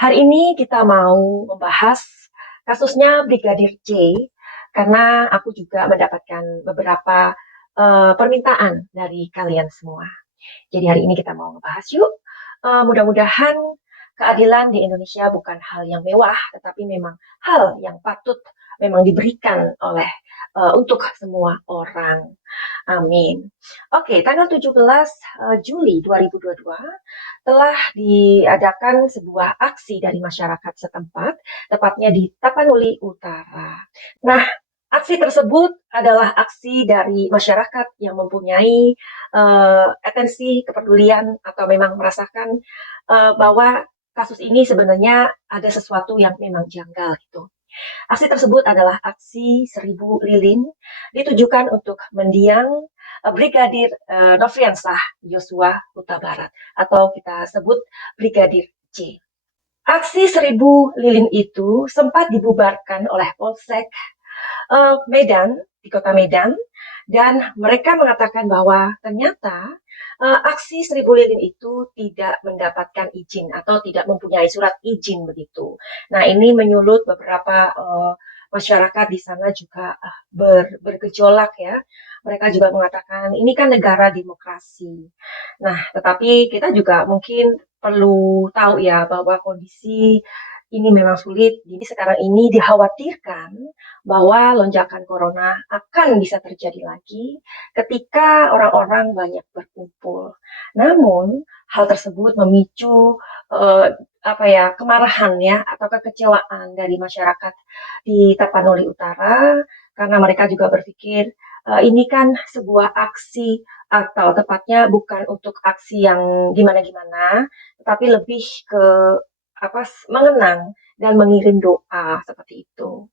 Hari ini kita mau membahas kasusnya Brigadir J, karena aku juga mendapatkan beberapa permintaan dari kalian semua. Jadi hari ini kita mau membahas yuk. Mudah-mudahan keadilan di Indonesia bukan hal yang mewah, tetapi memang hal yang patut memang diberikan oleh untuk semua orang. Amin. Oke, tanggal 17 Juli 2022 telah diadakan sebuah aksi dari masyarakat setempat, tepatnya di Tapanuli Utara. Nah, aksi tersebut adalah aksi dari masyarakat yang mempunyai atensi, kepedulian, atau memang merasakan bahwa kasus ini sebenarnya ada sesuatu yang memang janggal gitu. Aksi tersebut adalah aksi 1000 lilin ditujukan untuk mendiang Brigadir Nofriansah Yosua Huta Barat atau kita sebut Brigadir J. Aksi 1000 lilin itu sempat dibubarkan oleh Polsek Medan di kota Medan dan mereka mengatakan bahwa ternyata aksi 1000 lilin itu tidak mendapatkan izin atau tidak mempunyai surat izin begitu. Nah ini menyulut beberapa masyarakat di sana juga bergejolak ya. Mereka juga mengatakan ini kan negara demokrasi. Nah tetapi kita juga mungkin perlu tahu ya bahwa kondisi ini memang sulit. Jadi sekarang ini dikhawatirkan bahwa lonjakan corona akan bisa terjadi lagi ketika orang-orang banyak berkumpul. Namun, hal tersebut memicu eh, kemarahan ya atau kekecewaan dari masyarakat di Tapanuli Utara karena mereka juga berpikir ini kan sebuah aksi atau tepatnya bukan untuk aksi yang gimana-gimana, tetapi lebih ke mengenang dan mengirim doa seperti itu.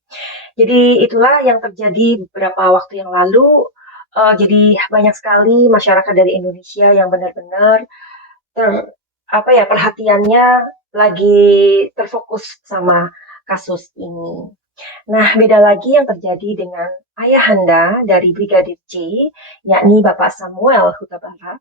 Jadi itulah yang terjadi beberapa waktu yang lalu. Jadi banyak sekali masyarakat dari Indonesia yang benar-benar ter perhatiannya lagi terfokus sama kasus ini. Nah, beda lagi yang terjadi dengan ayahanda dari Brigadir J, yakni Bapak Samuel Huta Barat.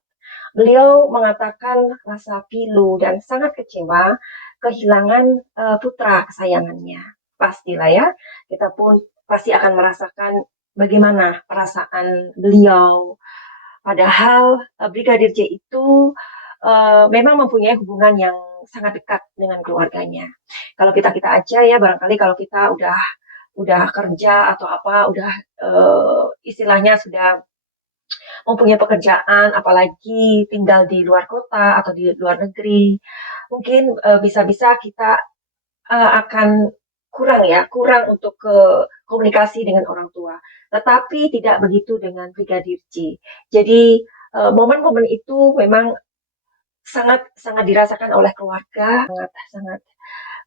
Beliau mengatakan rasa pilu dan sangat kecewa kehilangan putra kesayangannya. Pastilah ya, kita pun pasti akan merasakan bagaimana perasaan beliau. Padahal Brigadir J itu memang mempunyai hubungan yang sangat dekat dengan keluarganya. Kalau kita aja ya, barangkali kalau kita udah kerja atau apa, udah istilahnya sudah mempunyai pekerjaan, apalagi tinggal di luar kota atau di luar negeri, mungkin bisa-bisa kita akan kurang untuk komunikasi dengan orang tua. Tetapi tidak begitu dengan Brigadir J. Jadi momen-momen itu memang sangat sangat dirasakan oleh keluarga, sangat sangat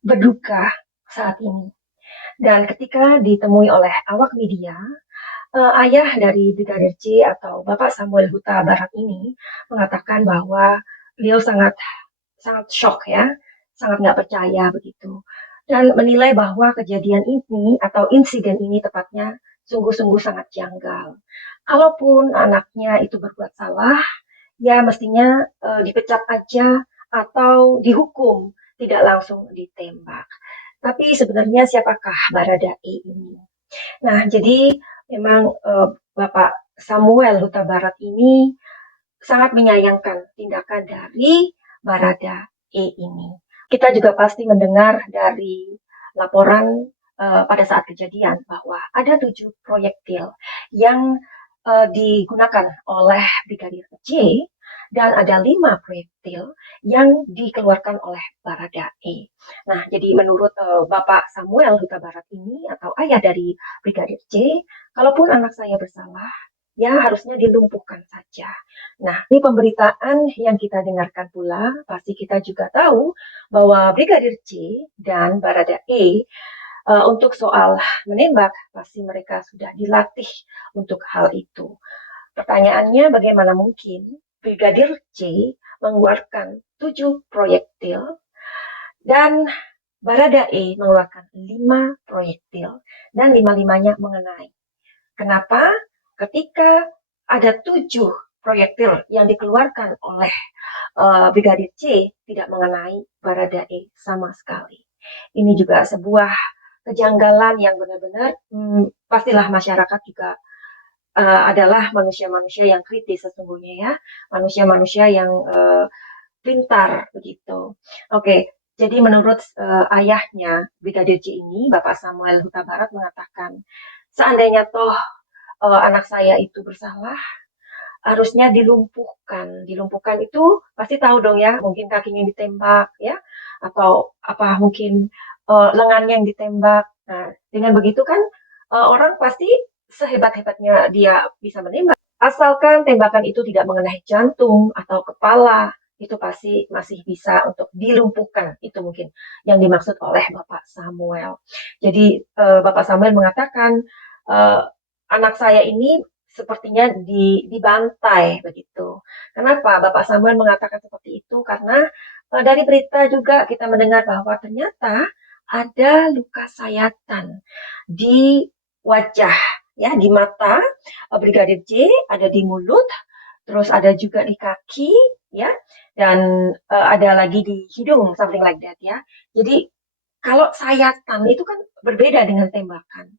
berduka saat ini. Dan ketika ditemui oleh awak media, ayah dari Brigadir J atau Bapak Samuel Huta Barat ini mengatakan bahwa beliau sangat sangat shock ya, sangat nggak percaya begitu, dan menilai bahwa kejadian ini atau insiden ini tepatnya sungguh-sungguh sangat janggal. Kalaupun anaknya itu berbuat salah, ya mestinya dipecat aja atau dihukum, tidak langsung ditembak. Tapi sebenarnya siapakah Baradae ini? Nah, jadi memang Bapak Samuel Huta Barat ini sangat menyayangkan tindakan dari Baradae ini. Kita juga pasti mendengar dari laporan pada saat kejadian bahwa ada 7 proyektil yang digunakan oleh Brigadir J dan ada 5 proyektil yang dikeluarkan oleh Baradae. Nah, jadi menurut Bapak Samuel Huta Barat ini atau ayah dari Brigadir J, kalaupun anak saya bersalah, ya harusnya dilumpuhkan saja. Nah, ini pemberitaan yang kita dengarkan pula, pasti kita juga tahu bahwa Brigadir J dan Baradae untuk soal menembak, pasti mereka sudah dilatih untuk hal itu. Pertanyaannya, bagaimana mungkin Brigadir J mengeluarkan 7 proyektil dan Baradae mengeluarkan 5 proyektil dan lima-limanya mengenai. Kenapa? Ketika ada 7 proyektil yang dikeluarkan oleh Brigadir C tidak mengenai Baradae sama sekali. Ini juga sebuah kejanggalan yang benar-benar pastilah masyarakat juga adalah manusia-manusia yang kritis sesungguhnya ya, manusia-manusia yang pintar begitu. Oke, jadi menurut ayahnya Brigadir J ini, Bapak Samuel Huta Barat mengatakan, seandainya toh anak saya itu bersalah, harusnya dilumpuhkan. Dilumpuhkan itu pasti tahu dong ya, mungkin kakinya ditembak ya, atau apa mungkin lengannya yang ditembak. Nah, dengan begitu kan orang pasti sehebat-hebatnya dia bisa menembak. Asalkan tembakan itu tidak mengenai jantung atau kepala, itu pasti masih bisa untuk dilumpuhkan. Itu mungkin yang dimaksud oleh Bapak Samuel. Jadi Bapak Samuel mengatakan eh, anak saya ini sepertinya dibantai begitu. Kenapa Bapak Samuel mengatakan seperti itu? Karena dari berita juga kita mendengar bahwa ternyata ada luka sayatan di wajah, ya, di mata Brigadir J, ada di mulut, terus ada juga di kaki, ya, dan ada lagi di hidung, something like that, ya. Jadi kalau sayatan itu kan berbeda dengan tembakan.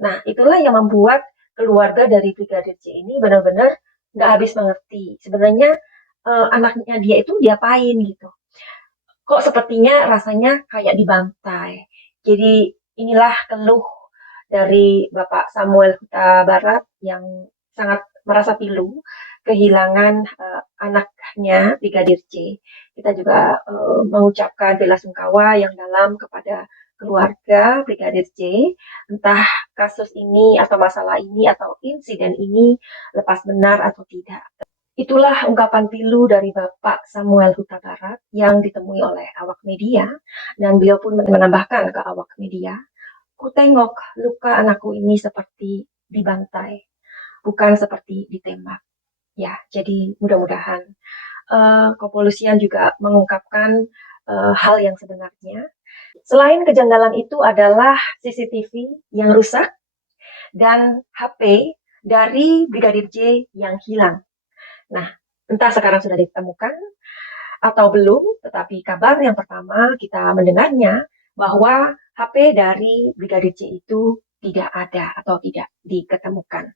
Nah, itulah yang membuat keluarga dari Brigadir J ini benar-benar nggak habis mengerti. Sebenarnya anaknya dia itu diapain gitu. Kok sepertinya rasanya kayak dibantai. Jadi inilah keluh dari Bapak Samuel Huta Barat yang sangat merasa pilu kehilangan anaknya Brigadir J. Kita juga mengucapkan bela sungkawa yang dalam kepada keluarga Brigadir J. Entah kasus ini atau masalah ini atau insiden ini lepas benar atau tidak. Itulah ungkapan pilu dari Bapak Samuel Huta Barat yang ditemui oleh awak media, dan beliau pun menambahkan ke awak media, ku tengok luka anakku ini seperti dibantai, bukan seperti ditembak. Ya, jadi mudah-mudahan kepolisian juga mengungkapkan hal yang sebenarnya. Selain kejanggalan itu adalah CCTV yang rusak dan HP dari Brigadir J yang hilang. Nah, entah sekarang sudah ditemukan atau belum, tetapi kabar yang pertama kita mendengarnya bahwa HP dari Brigadir J itu tidak ada atau tidak diketemukan.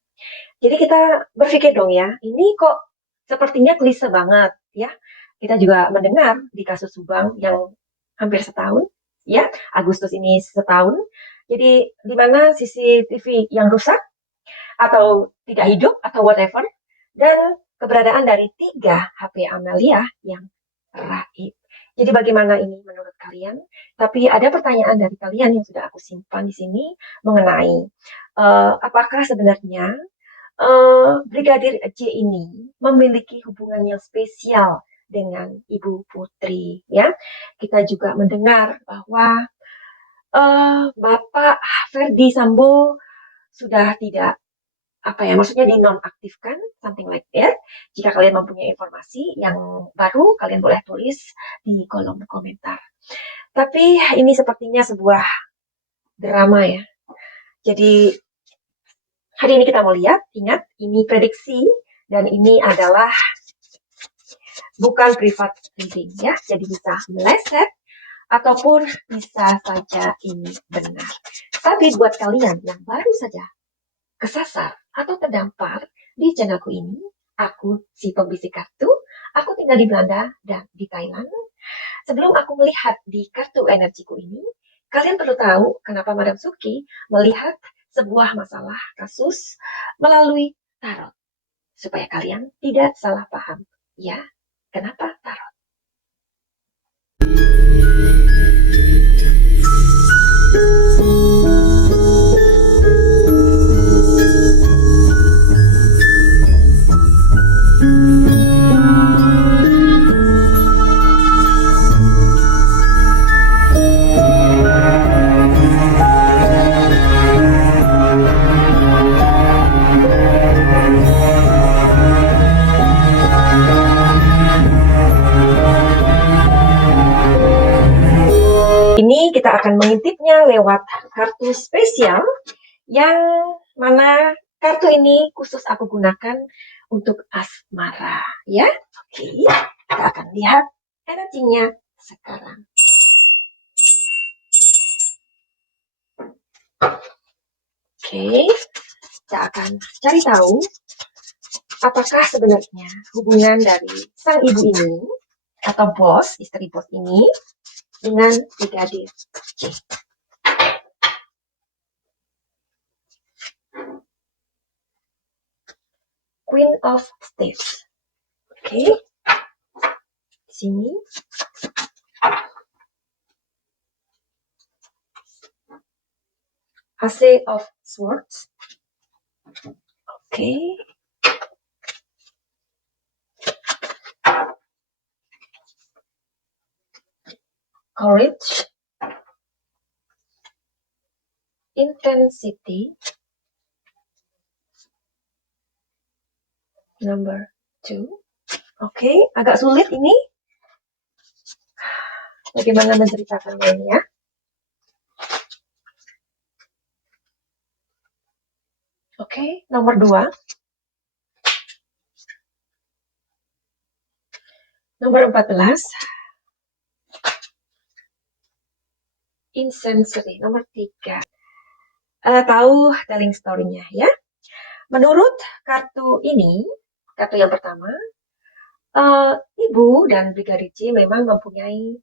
Jadi kita berpikir dong ya, ini kok sepertinya klise banget ya. Kita juga mendengar di kasus Subang yang hampir setahun, ya, Agustus ini setahun. Jadi di mana CCTV yang rusak atau tidak hidup atau whatever, dan keberadaan dari 3 HP Amelia yang raib. Jadi bagaimana ini menurut kalian? Tapi ada pertanyaan dari kalian yang sudah aku simpan di sini mengenai apakah sebenarnya Brigadir J ini memiliki hubungan yang spesial dengan Ibu Putri, ya. Kita juga mendengar bahwa Bapak Ferdi Sambo sudah tidak apa ya, maksudnya dinonaktifkan, something like that. Jika kalian mempunyai informasi yang baru, kalian boleh tulis di kolom komentar. Tapi ini sepertinya sebuah drama ya. Jadi hari ini kita mau lihat, ingat ini prediksi dan ini adalah bukan private reading ya. Jadi bisa meleset ataupun bisa saja ini benar. Tapi buat kalian yang baru saja kesasar atau terdampar di channelku ini, aku si pembisik kartu, aku tinggal di Belanda dan di Thailand. Sebelum aku melihat di kartu energiku ini, kalian perlu tahu kenapa Madam Suki melihat sebuah masalah kasus melalui tarot. Supaya kalian tidak salah paham. Ya, kenapa tarot? Ini kita akan mengintipnya lewat kartu spesial yang mana kartu ini khusus aku gunakan untuk asmara, ya. Oke, kita akan lihat energinya sekarang. Oke, kita akan cari tahu apakah sebenarnya hubungan dari sang ibu ini atau bos, istri bos ini dengan Brigadir J. Queen of States. Oke, di sini Ace of Swords. Oke. Courage. Intensity. Number 2. Oke, agak sulit ini. Bagaimana menceritakannya ini ya? Oke, nomor 2. Nomor 14. Insensory. Nomor 3. Tahu telling story-nya ya. Menurut kartu ini, kartu yang pertama, ibu dan Brigadir J memang mempunyai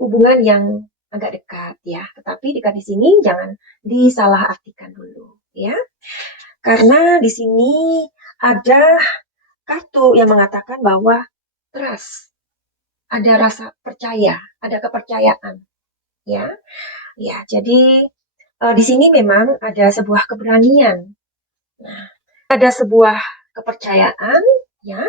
hubungan yang agak dekat ya. Tetapi dekat di sini jangan disalahartikan dulu ya. Karena di sini ada kartu yang mengatakan bahwa trust, ada rasa percaya, ada kepercayaan ya. Ya, jadi di sini memang ada sebuah keberanian. Nah, ada sebuah kepercayaan ya.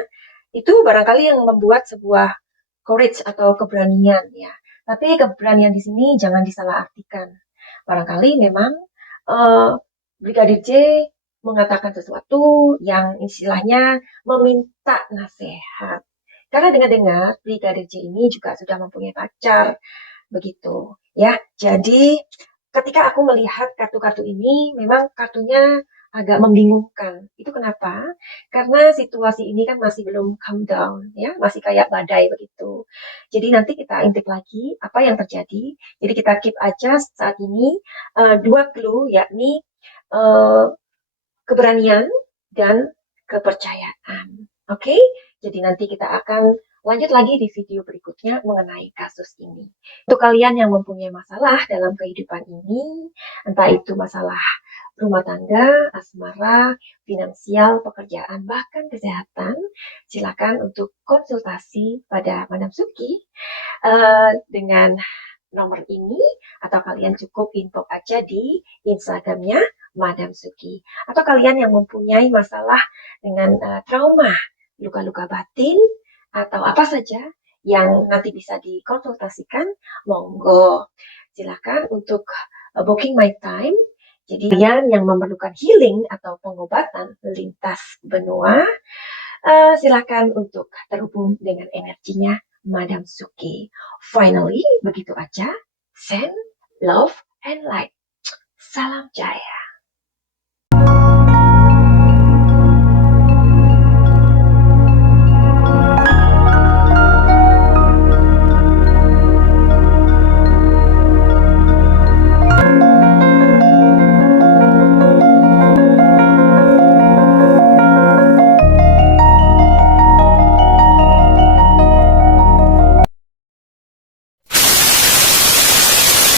Itu barangkali yang membuat sebuah courage atau keberanian ya. Tapi keberanian di sini jangan disalahartikan. Barangkali memang Brigadir J mengatakan sesuatu yang istilahnya meminta nasihat. Karena dengar-dengar Brigadir J ini juga sudah mempunyai pacar, begitu ya. Jadi ketika aku melihat kartu-kartu ini, memang kartunya agak membingungkan. Itu kenapa? Karena situasi ini kan masih belum calm down, ya, masih kayak badai begitu. Jadi nanti kita intip lagi apa yang terjadi. Jadi kita keep aja saat ini 2 clue, yakni keberanian dan kepercayaan. Oke? Jadi nanti kita akan lanjut lagi di video berikutnya mengenai kasus ini. Untuk kalian yang mempunyai masalah dalam kehidupan ini, entah itu masalah rumah tangga, asmara, finansial, pekerjaan, bahkan kesehatan, silakan untuk konsultasi pada Madam Suki dengan nomor ini, atau kalian cukup info aja di Instagramnya Madam Suki. Atau kalian yang mempunyai masalah dengan trauma, luka-luka batin, atau apa saja yang nanti bisa dikonsultasikan, monggo. Silakan untuk booking my time. Jadi kalian yang memerlukan healing atau pengobatan lintas benua, silakan untuk terhubung dengan energinya Madam Suki. Finally, begitu aja. Send love and light. Salam jaya.